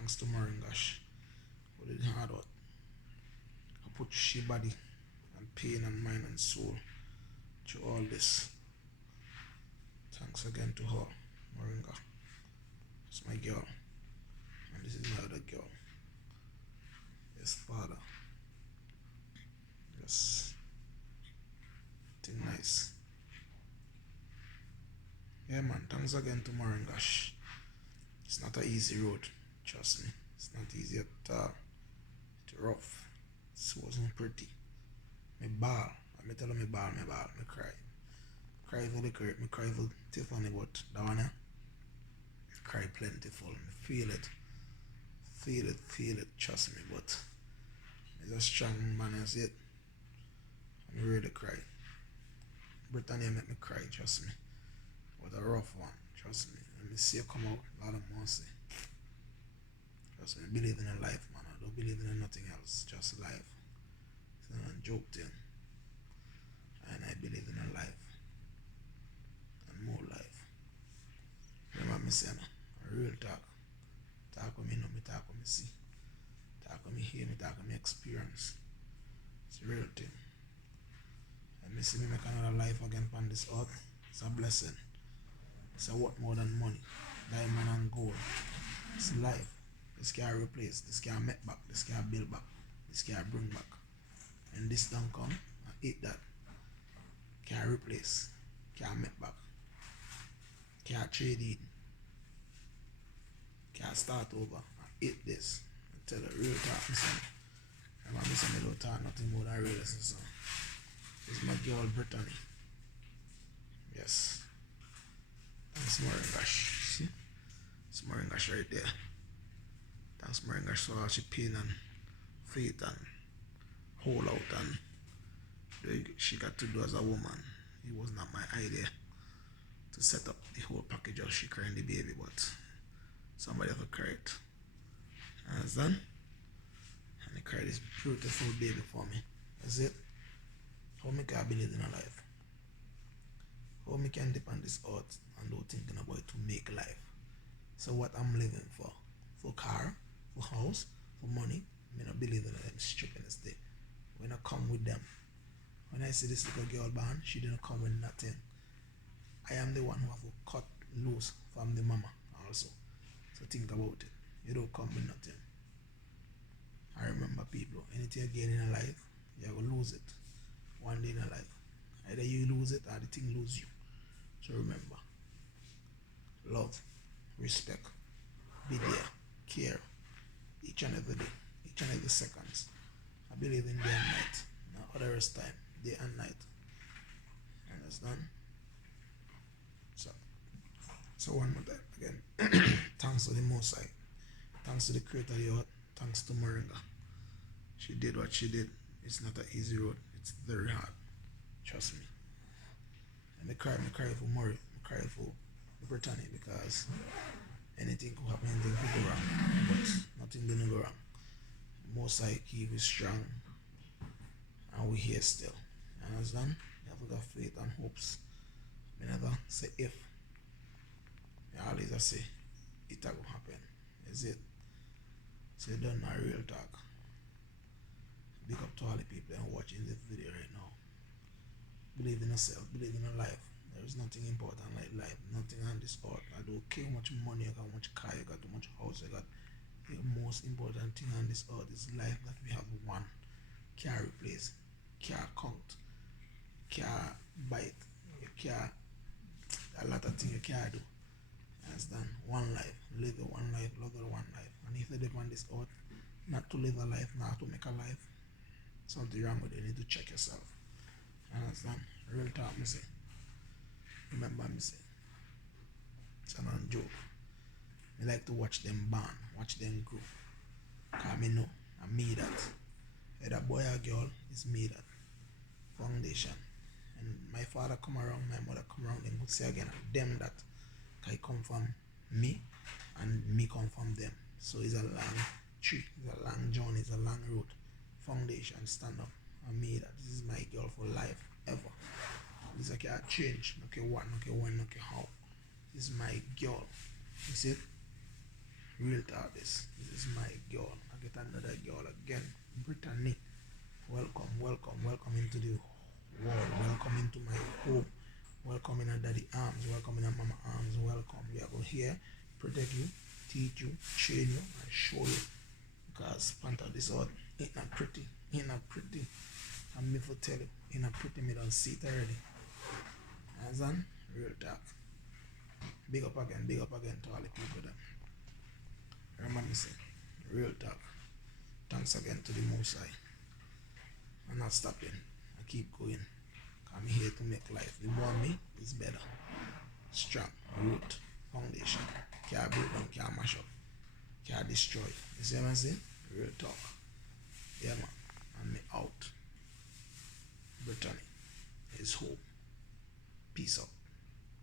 thanks to Moringash. Put it hard out. I put she body and pain and mind and soul through all this. Thanks again to her, Moringa. It's my girl. And this is my other girl. Yes, father. Yes. Thing nice. Yeah man, thanks again to Moringash. It's not an easy road, trust me. It's not easy at all. It's rough. It wasn't pretty. Me ball. I tell her me ball, me cry. Cry for the me cry for Tiffany, but that one, cry plentiful. Me feel it. Feel it, trust me, but it's a strong man as it. I really cry. Britannia make me cry, trust me. But a rough one, trust me. Let me see you come out, a lot of mercy. Trust me, believe in a life, man. I don't believe in nothing else, just life. It's not a joke thing. And I believe in a life. And more life. Remember me saying, a real talk. Talk with me, know me, talk with me, see. Talk with me, hear me, talk with me, experience. It's a real thing. And me see me make another life again on this earth. It's a blessing. It's a what more than money. Diamond and gold. It's life. This can't replace. This can't make back. This can't build back. This can't bring back. And this don't come and eat that. Can't replace. Can't make back. Can't trade it. Can't start over and eat this. And tell the real talk, son. Remember me saying I don't talk nothing more than real, son. It's my girl Brittany. Yes. Thanks Moringash. See? It's Moringash right there. Thanks Moringash for all she pain and faith and hold out and she got to do as a woman. It was not my idea to set up the whole package of she crying the baby, but somebody have to cry it. Understand? And they cry this beautiful baby for me. That's it. How me can believe in a life? How me can depend this earth and don't thinking about it to make life? So what I'm living for? For car, for house, for money? Me not believe in them stupidness day. When I come with them. When I see this little girl born, she didn't come with nothing. I am the one who have to cut loose from the mama also. So think about it. You don't come with nothing. I remember people, anything you gain in life, you have to lose it. One day in life. Either you lose it or the thing lose you. So remember. Love, respect, be there, care, each and every day, each and every seconds. I believe in day and night. Not other rest time, day and night. Understand? So one more time again. Thanks to the Most High. Thanks to the Creator of the earth. Thanks to Moringa. She did what she did. It's not an easy road. It's very hard. Trust me. And I cry for Murray. I cry for Brittany because anything could happen, anything could go wrong. But nothing didn't go wrong. Most High keep is strong. And we're here still. You understand? You have to have faith and hopes. I never say if. I always say it will happen. Is it? So you don't know real talk. Big up to all the people that are watching this video right now. Believe in yourself, believe in your life. There is nothing important like life. Nothing on this earth. I don't care how much money you got, how much car you got, how much house you got. The most important thing on this earth is life that we have one. Can't replace, can't count, can't bite, you can't, a lot of things you can't do. Understand? One life, live the one life, love the one life. And if you live on this earth, not to live a life, not to make a life, something wrong with it. You need to check yourself. Understand? Real talk, me say. Remember me say. It's a non-joke. I like to watch them born, watch them grow. Cause me know, I me that. Either boy or girl, it's me that. Foundation. And my father come around, my mother come around, them would say again, them that. Cause it come from me, and me come from them. So it's a long tree, it's a long journey, it's a long road. Foundation, stand up. And me that this is my girl for life, ever. This I can't change. Okay, what, okay, when, okay, how. This is my girl. You see it? Real talk this. This is my girl. I get another girl again. Brittany. Welcome, welcome, welcome into the world. Welcome into my home. Welcome in a daddy arms. Welcome in a mama arms. Welcome. We are going here, protect you, teach you, train you, and show you. Because Panther this out ain't not pretty. Ain't not pretty. I'm me for tell you. Ain't not pretty. Me don't see it already. Understand? Real talk. Big up again to all the people that. Remember me say, real talk. Thanks again to the Most High. I'm not stopping. I keep going. I'm here to make life. The more me is better. Strong. Root. Foundation. Can't break down, can't mash up. Can't destroy. You see what I'm saying? Real talk. Yeah man. And me out. Brittany is home. Peace out.